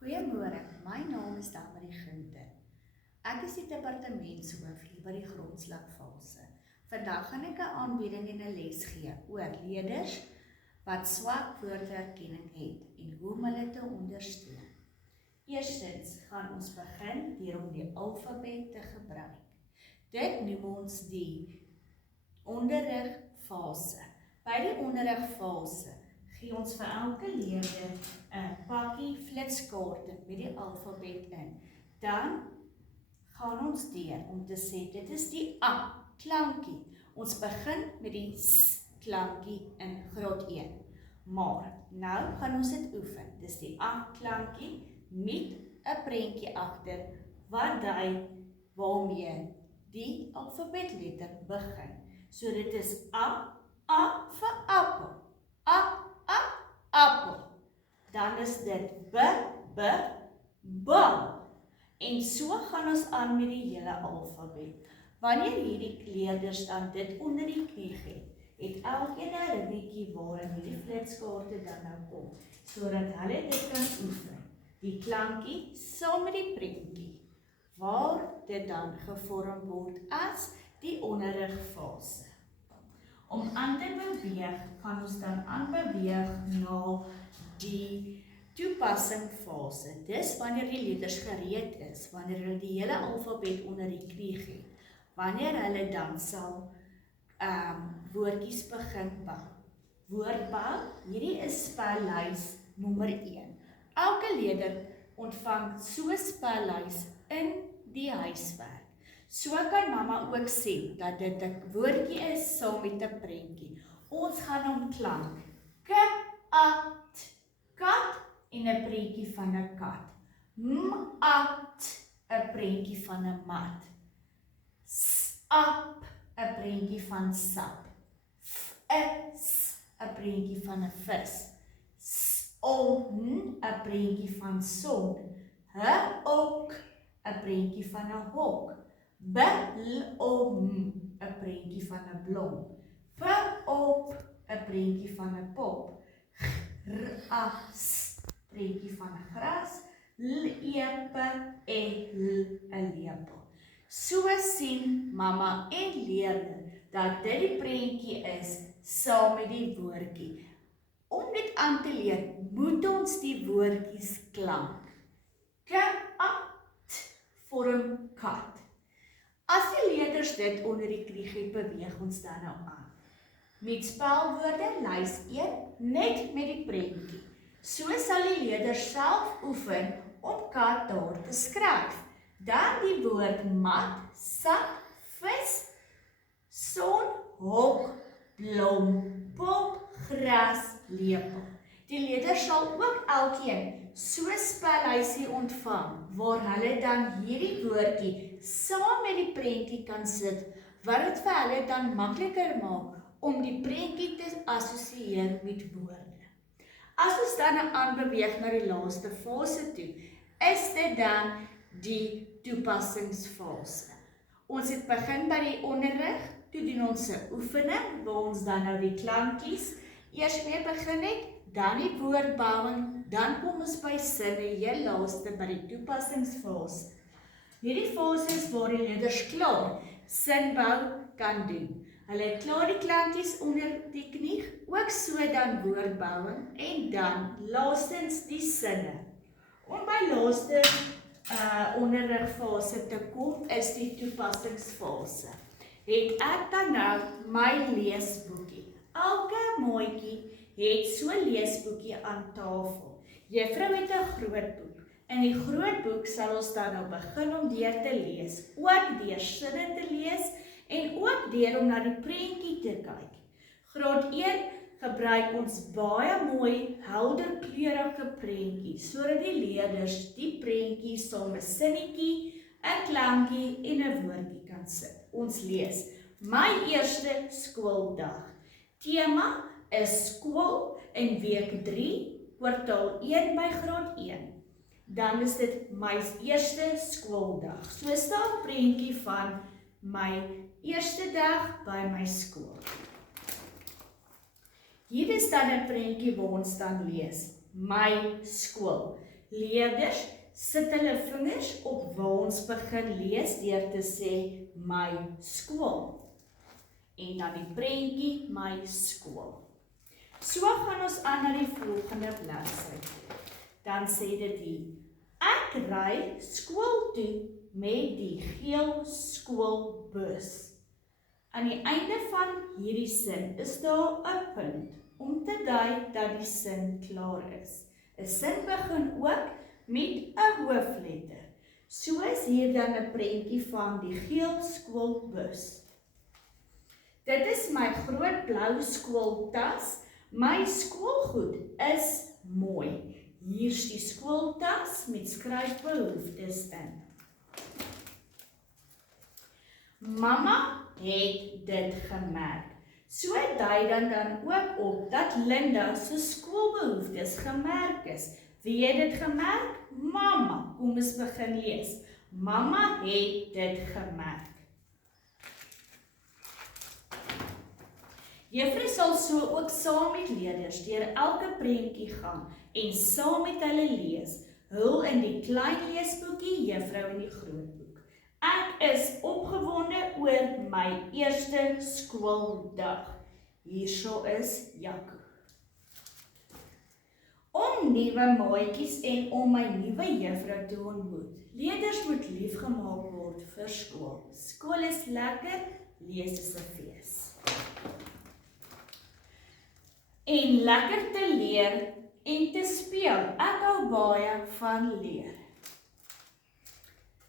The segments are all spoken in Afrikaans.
Goeiemôre, my naam is Damarie Gunter. Ek is die departementshoof hier by die grondslagfase. Vandag gaan ek 'n aanbieding en 'n les gee oor leerders wat swak woorderkenning het en hoe om hulle te ondersteun. Eerstens gaan ons begin deur om die alfabet te gebruik. Dit noem ons die onderrigfase. By die onderrigfase gee ons vir elke leerder 'n pakkie flitskaarte met die alfabet in. Dan gaan ons deur om te sê, dit is die A klankie. Ons begin met die S klankie in graad 1. Maar nou gaan ons dit oefen. Dis die A klankie met 'n prentjie agter wat dui waarmee die alfabetletter begin. So dit is A vir appel. Appel. Dan is dit bal. En so gaan ons aan met die hele alfabet. Wanneer hierdie leerders dan dit onder die knie het elkeen 'n ringetjie waarin hierdie flitskaarte dan nou kom, sodat hulle dit kan oefen. Die klankie saam met die prentjie, waar dit dan gevorm word as die onderrigfase. Om aan te beweeg, gaan ons dan aanbeweeg na die toepassingfase. Dis wanneer die leerders gereed is, wanneer hulle die hele alfabet onder die knie het, wanneer hulle dan sal woordjies begin bou. Woordbou, hierdie is spellys nommer 1. Elke leerder ontvang so 'n spellys in die huiswerk. So kan mamma ook sê dat dit 'n woordjie is saam met 'n prentjie. Ons gaan hom klank. Kat en 'n prentjie van 'n kat. Mat, 'n prentjie van 'n mat. Sap, 'n prentjie van sap. Vis, 'n prentjie van 'n vis. Son, 'n prentjie van son. Hok, 'n prentjie van 'n hok. Blom, 'n prentjie van 'n blom. Pop, 'n prentjie van 'n pop. Gras, prentjie van 'n gras. Lepe en 'n lepel. So sien mamma en leerder dat dit die prentjie is saam met die woordjie. Om dit aan te leer, moet ons die woordjies klank. Kat vorm kat. As die leerders dit onder die knie het, beweeg ons dan nou aan. Met spelwoorde, lys 1, net met die prentjie. So sal die leerders self oefen om kat daar te skryf. Dan die woord mat, sak, vis, son, hok, blom, pop, gras, lepel. Die leerders sal ook elkeen so 'n spellysie ontvang, waar hulle dan hierdie woordjie saam met die prentjie kan sit, wat dit vir hulle dan makliker maak om die prentjie te assosieer met woorde. As ons dan aanbeweeg na die laaste fase toe, is dit dan die toepassingsfase. Ons het begin by die onderrig, toe doen ons 'n oefening, waar ons dan nou die klankies eers mee begin het, dan die woordbouing, dan kom ons by sinne, heel laaste by die toepassingsfase. Hierdie fase is waar die leerders klaar sinbou kan doen. Hulle het klaar die klankies onder die knie, ook so dan woordbouing en dan laastens die sinne. Om by laaste onderrigfase te kom is die toepassingsfase. Het ek dan nou my leesboekie. Elke maatjie het so 'n leesboekie aan tafel. Juffrou het 'n groot boek. In die groot boek sal ons dan nou begin om deur te lees, ook deur sinne te lees en ook deur om na die prentjie te kyk. Graad 1 gebruik ons baie mooi helder kleurige prentjies, sodat die leerders die prentjie saam 'n sinnetjie, 'n klankie en 'n woordjie kan sit. Ons lees: My eerste skooldag. Tema is skool in week 3, kwartaal 1 by graad 1. Dan is dit my eerste skooldag. So staan prentjie van my eerste dag by my skool. Hier is dan 'n prentjie waar ons dan lees: my skool. Leerders sit hulle vingers op waar ons begin lees deur te sê my skool. En dan die prentjie my skool. So gaan ons aan na die volgende bladsy. Dan sê dit hier: ek ry skool toe met die geel skoolbus. Aan die einde van hierdie sin is daar 'n punt om te dui dat die sin klaar is. 'n Sin begin ook met 'n hoofletter. So is hier dan 'n prentjie van die geel skoolbus. Dit is my groot blou skooltas. My skoolgoed is mooi. Hier's die skooltas met skryfbehoeftes in. Mamma het dit gemerk. So dui dan ook op dat Linda se skoolbehoeftes gemerk is. Wie het dit gemerk? Mamma. Kom ons begin lees. Mamma het dit gemerk. Juffrou sal so ook saam met leerders deur elke prentjie gaan en saam met hulle lees. Hul in die klein leesboekie, juffrou in die groot boek. Ek is opgewonde oor my eerste skooldag. Hierso is Jaco. Om nuwe maatjies en om my nuwe juffrou te ontmoet. Leerders moet liefgemaak word vir skool. Skool is lekker, lees is 'n fees. En lekker te leer en te speel. Ek hou baie van leer.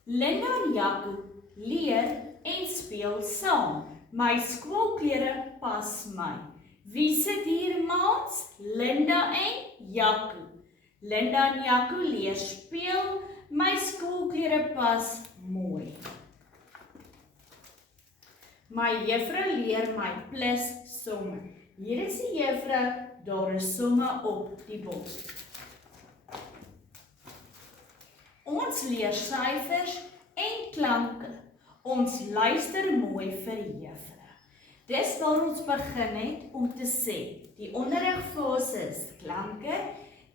Linda en Jaco leer en speel saam. My skoolklere pas my. Wie sit hier maats? Linda en Jaco. Linda en Jaco leer speel. My skoolklere pas mooi. My juffrou leer my plus somme. Hier is die juffrou, daar is somme op die bord. Ons leer syfers en klanke. Ons luister mooi vir juffrou. Dis waar ons begin het om te sê, die onderrigfase is klanke,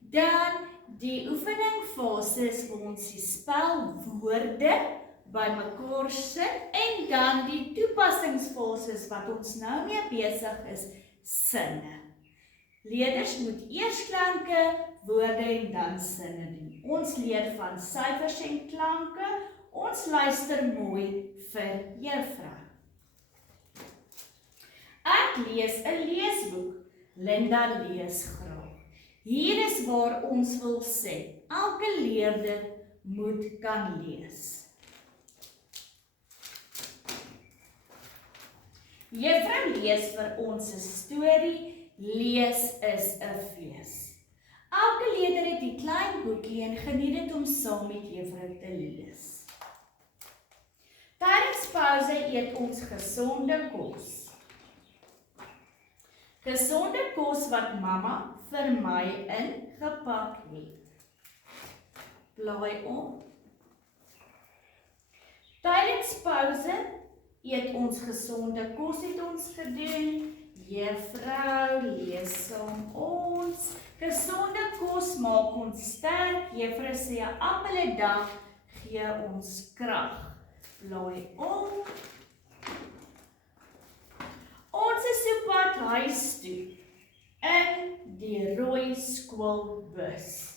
dan die oefeningfase is waar ons die spelwoorde bymekaar sit en dan die toepassingsfase wat ons nou mee besig is, sinne. Leerders moet eers klanke, woorde en dan sinne doen. Ons leer van syfers en klanke, ons luister mooi vir juffrou. Ek lees 'n leesboek, Linda lees graag. Hier is waar ons wil sê, elke leerder moet kan lees. Juffrou lees vir ons 'n storie, lees is 'n fees. Elke leerder het die klein boekie en geniet dit om saam met juffrou te lees. Tydens pouse eet ons gesonde kos. Gesonde kos wat mamma vir my ingepak het. Blaai om. Tydens pouse eet ons gesonde kos, het ons gedoen. Juffrou lees saam ons. Gesonde kos maak ons sterk. Juffrou sê 'n appel 'n dag gee ons krag. Blaai om. Ons is op pad huis toe in die rooi skoolbus.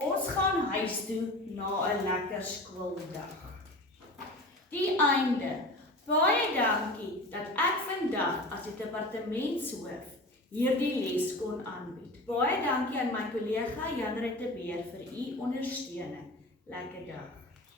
Ons gaan huis toe na 'n lekker skooldag. Die einde. Baie dankie dat ek vandag as die departementshoof hierdie les kon aanbied. Baie dankie aan my kollega Jan Rittebeer vir u ondersteuning. Lekker dag.